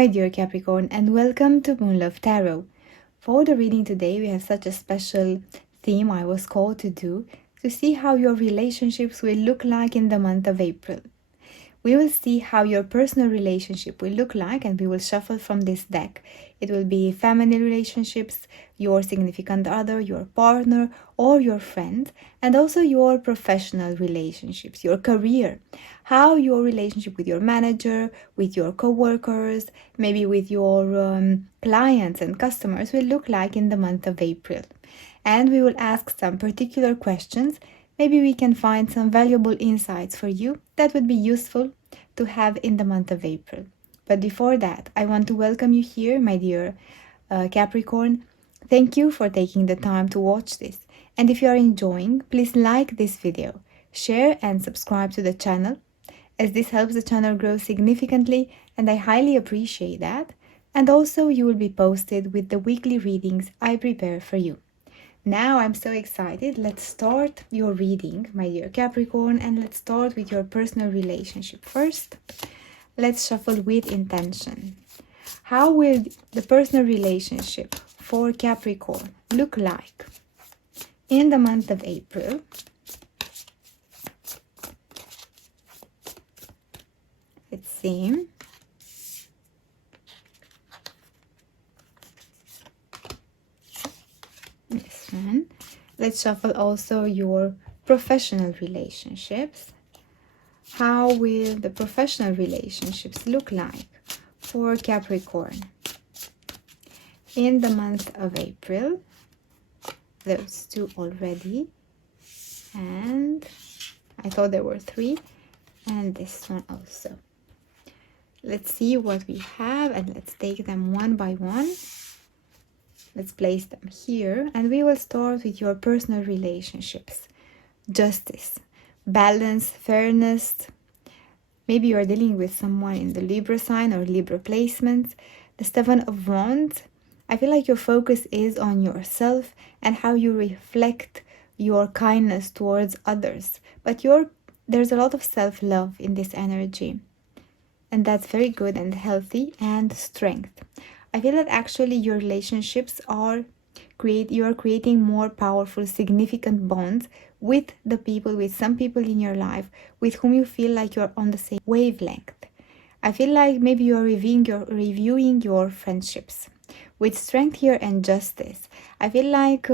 my dear Capricorn, and welcome to Moonlove Tarot. For the reading today, we have such a special theme I was called to do to see how your relationships will look like in the month of April. We will see how your personal relationship will look like, and we will shuffle from this deck. It will be family relationships, your significant other, your partner, or your friend, and also your professional relationships, your career. How your relationship with your manager, with your co-workers, maybe with your clients and customers will look like in the month of April. And we will ask some particular questions. Maybe we can find some valuable insights for you that would be useful to have in the month of April. But before that, I want to welcome you here, my dear Capricorn. Thank you for taking the time to watch this. And if you are enjoying, please like this video, share and subscribe to the channel, as this helps the channel grow significantly, and I highly appreciate that. And also you will be posted with the weekly readings I prepare for you. Now I'm so excited. Let's start your reading, my dear Capricorn, and let's start with your personal relationship. First, let's shuffle with intention. How will the personal relationship for Capricorn look like in the month of April? Let's see. This one. Let's shuffle also your professional relationships. How will the professional relationships look like for Capricorn in the month of April? Those two already. And I thought there were three. And this one also. Let's see what we have, and let's take them one by one. Let's place them here, and we will start with your personal relationships. Justice, balance, fairness. Maybe you are dealing with someone in the Libra sign or Libra placement. The Seven of Wands. I feel like your focus is on yourself and how you reflect your kindness towards others. But there's a lot of self-love in this energy. And that's very good and healthy, and strength. I feel that actually your relationships you are creating more powerful, significant bonds with the people, with some people in your life with whom you feel like you're on the same wavelength. I feel like maybe you're reviewing your friendships with strength here and justice. I feel like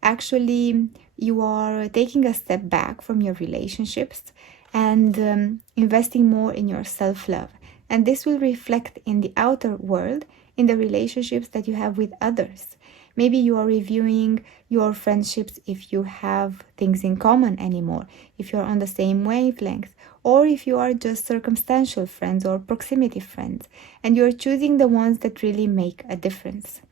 actually you are taking a step back from your relationships and investing more in your self-love. And this will reflect in the outer world, in the relationships that you have with others. Maybe you are reviewing your friendships if you have things in common anymore, if you're on the same wavelength, or if you are just circumstantial friends or proximity friends, and you're choosing the ones that really make a difference.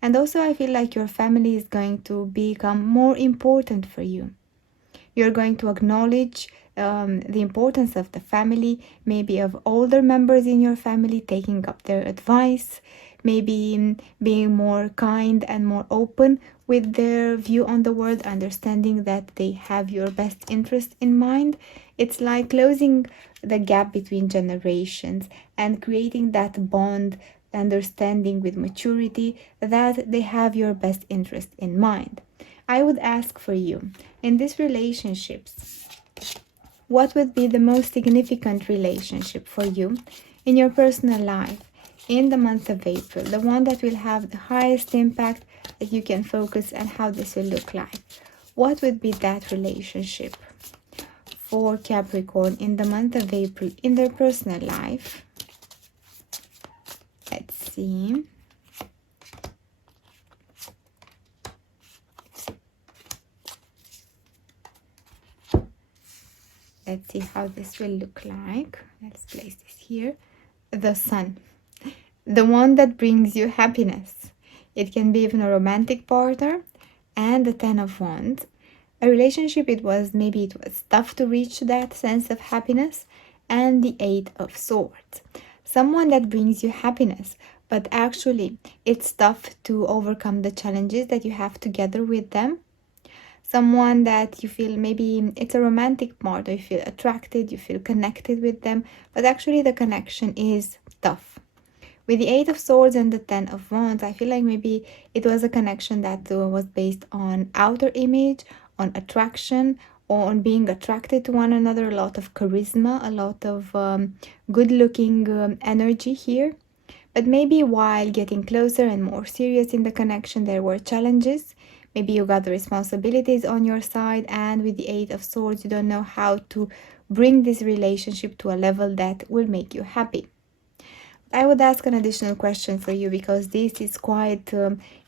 And also I feel like your family is going to become more important for you. You're going to acknowledge the importance of the family, maybe of older members in your family taking up their advice, maybe being more kind and more open with their view on the world, understanding that they have your best interest in mind. It's like closing the gap between generations and creating that bond, understanding with maturity that they have your best interest in mind. I would ask for you, in these relationships, what would be the most significant relationship for you in your personal life in the month of April? The one that will have the highest impact, that you can focus on how this will look like. What would be that relationship for Capricorn in the month of April in their personal life? Let's see. Let's see how this will look like. Let's place this here. The Sun. The one that brings you happiness. It can be even a romantic partner. And the Ten of Wands. A relationship, maybe it was tough to reach that sense of happiness. And the Eight of Swords. Someone that brings you happiness. But actually, it's tough to overcome the challenges that you have together with them. Someone that you feel, maybe it's a romantic part, or you feel attracted, you feel connected with them, but actually the connection is tough. With the Eight of Swords and the Ten of Wands, I feel like maybe it was a connection that was based on outer image, on attraction, or on being attracted to one another, a lot of charisma, a lot of good-looking energy here. But maybe while getting closer and more serious in the connection, there were challenges. Maybe you got the responsibilities on your side, and with the Eight of Swords, you don't know how to bring this relationship to a level that will make you happy. I would ask an additional question for you because this is quite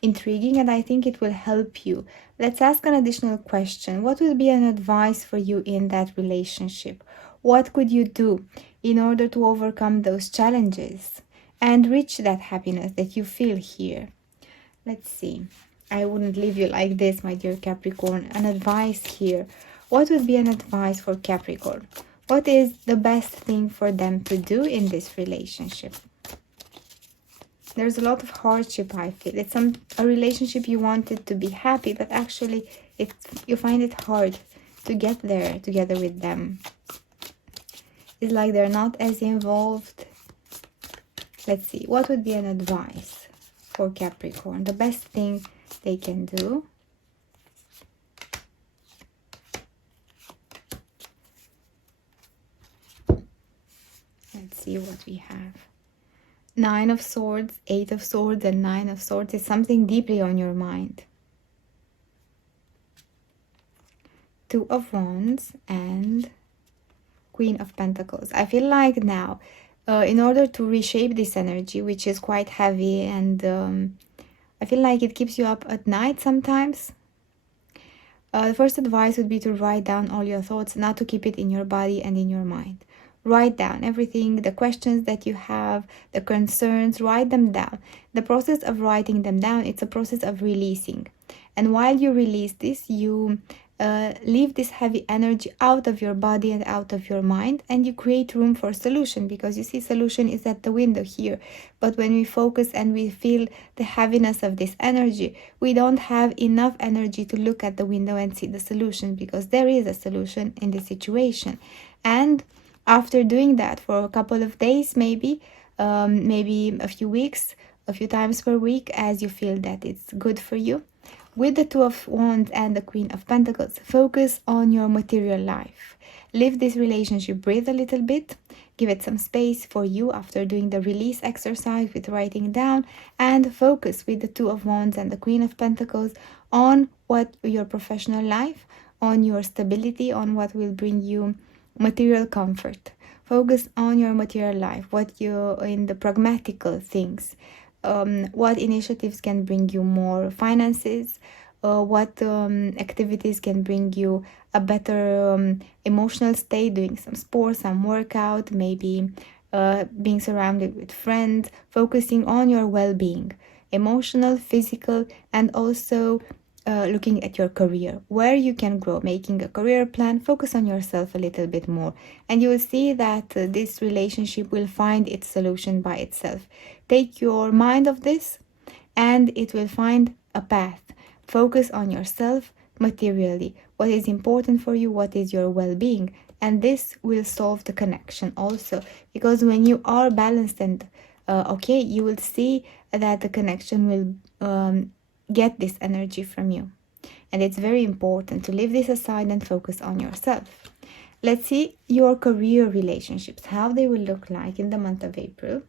intriguing and I think it will help you. Let's ask an additional question. What will be an advice for you in that relationship? What could you do in order to overcome those challenges and reach that happiness that you feel here? Let's see. I wouldn't leave you like this, my dear Capricorn. An advice here. What would be an advice for Capricorn? What is the best thing for them to do in this relationship? There's a lot of hardship, I feel. It's a relationship you wanted to be happy, but actually you find it hard to get there together with them. It's like they're not as involved. Let's see. What would be an advice for Capricorn? The best thing they can do. Let's see what we have. Nine of Swords, Eight of Swords, and Nine of Swords is something deeply on your mind. Two of Wands and Queen of Pentacles. I feel like now, in order to reshape this energy, which is quite heavy, and I feel like it keeps you up at night sometimes. The first advice would be to write down all your thoughts, not to keep it in your body and in your mind. Write down everything, the questions that you have, the concerns, write them down. The process of writing them down, it's a process of releasing. And while you release this, you leave this heavy energy out of your body and out of your mind, and you create room for solution, because you see solution is at the window here. But when we focus and we feel the heaviness of this energy, we don't have enough energy to look at the window and see the solution, because there is a solution in the situation. And after doing that for a couple of days, maybe a few weeks, a few times per week, as you feel that it's good for you, with the Two of Wands and the Queen of Pentacles, focus on your material life. Leave this relationship, breathe a little bit, give it some space for you after doing the release exercise with writing down, and focus with the Two of Wands and the Queen of Pentacles on what your professional life, on your stability, on what will bring you material comfort. Focus on your material life, what you in the pragmatical things, what initiatives can bring you more finances, what activities can bring you a better emotional state, doing some sports, some workout, maybe being surrounded with friends, focusing on your well-being, emotional, physical, and also looking at your career, where you can grow, making a career plan. Focus on yourself a little bit more, and you will see that this relationship will find its solution by itself. Take your mind off this and it will find a path. Focus on yourself materially, what is important for you, what is your well-being, and this will solve the connection also, because when you are balanced and okay, you will see that the connection will get this energy from you. And it's very important to leave this aside and focus on yourself. Let's see your career relationships, how they will look like in the month of April.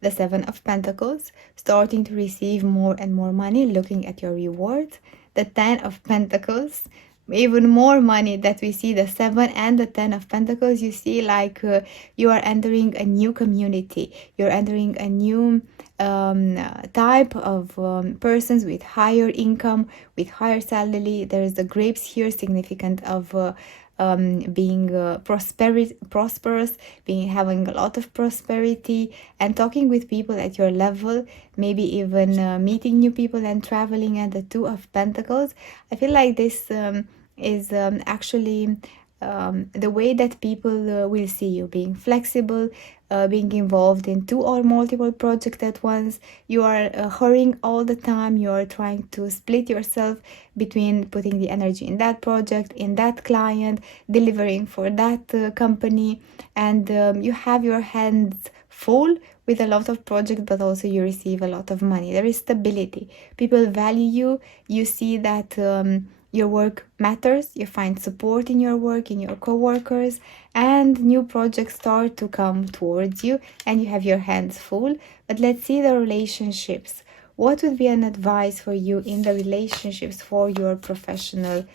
The Seven of Pentacles, starting to receive more and more money, looking at your rewards. The Ten of Pentacles, even more money that we see. The Seven and the Ten of Pentacles, you see like you are entering a new community, you're entering a new type of persons with higher income, with higher salary. There is the grapes here, significant of being prosperous, having a lot of prosperity, and talking with people at your level, maybe even meeting new people and traveling. And the Two of Pentacles, I feel like this is actually the way that people will see you, being flexible, being involved in two or multiple projects at once. You are hurrying all the time. You are trying to split yourself between putting the energy in that project, in that client, delivering for that company, and you have your hands full with a lot of projects, but also you receive a lot of money. There is stability. People value you. You see that your work matters. You find support in your work, in your co-workers, and new projects start to come towards you, and you have your hands full. But let's see the relationships. What would be an advice for you in the relationships for your professional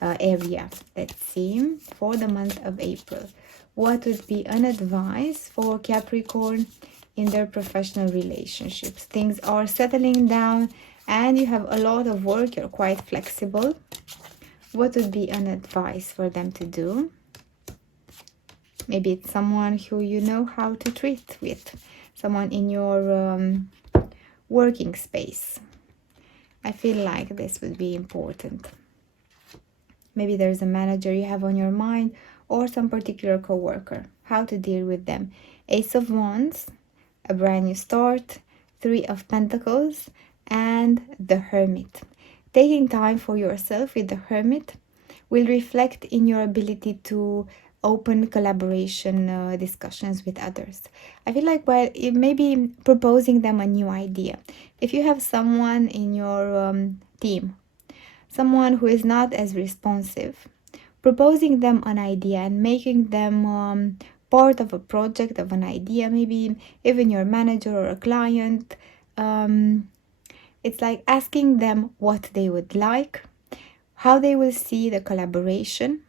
area? Let's see, for the month of April. What would be an advice for Capricorn in their professional relationships? Things are settling down and you have a lot of work. You're quite flexible. What would be an advice for them to do? Maybe it's someone who you know how to treat with. Someone in your working space. I feel like this would be important. Maybe there's a manager you have on your mind or some particular co-worker. How to deal with them. Ace of Wands, a brand new start, Three of Pentacles, and the Hermit. Taking time for yourself with the Hermit will reflect in your ability to open collaboration discussions with others. I feel like, well, it may be proposing them a new idea. If you have someone in your team, someone who is not as responsive, proposing them an idea and making them part of a project, of an idea, maybe even your manager or a client, it's like asking them what they would like, how they will see the collaboration,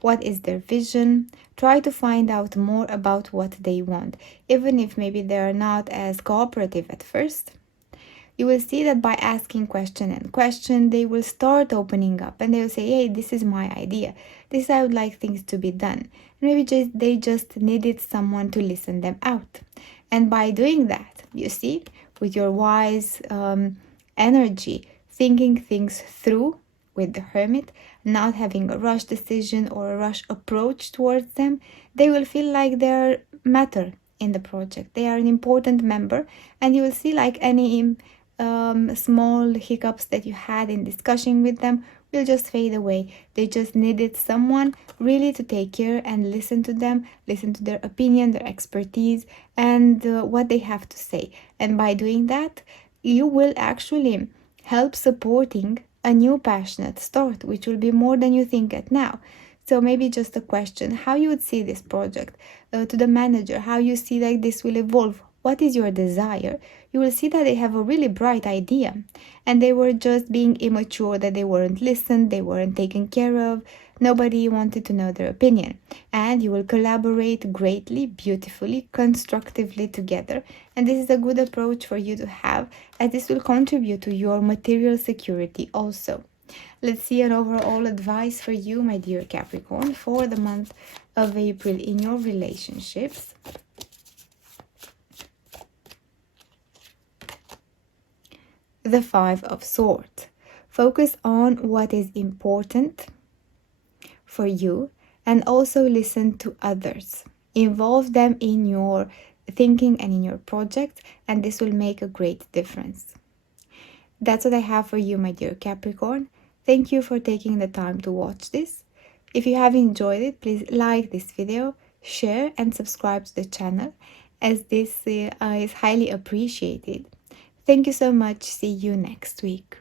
what is their vision. Try to find out more about what they want, even if maybe they're not as cooperative at first. You will see that by asking question and question, they will start opening up and they will say, hey, this is my idea. This is how I would like things to be done. And maybe they just needed someone to listen them out. And by doing that, you see, with your wise energy, thinking things through with the Hermit, not having a rush decision or a rush approach towards them, they will feel like they matter in the project. They are an important member, and you will see like any small hiccups that you had in discussing with them will just fade away. They just needed someone really to take care and listen to them, listen to their opinion, their expertise, and what they have to say. And by doing that, you will actually help supporting a new passionate start, which will be more than you think at now. So maybe just a question, how you would see this project to the manager, how you see like this will evolve. What is your desire? You will see that they have a really bright idea and they were just being immature, that they weren't listened, they weren't taken care of, nobody wanted to know their opinion. And you will collaborate greatly, beautifully, constructively together. And this is a good approach for you to have, as this will contribute to your material security also. Let's see an overall advice for you, my dear Capricorn, for the month of April in your relationships. The Five of Swords. Focus on what is important for you and also listen to others. Involve them in your thinking and in your project, and this will make a great difference. That's what I have for you, my dear Capricorn. Thank you for taking the time to watch this. If you have enjoyed it, please like this video, share and subscribe to the channel, as this is highly appreciated. Thank you so much. See you next week.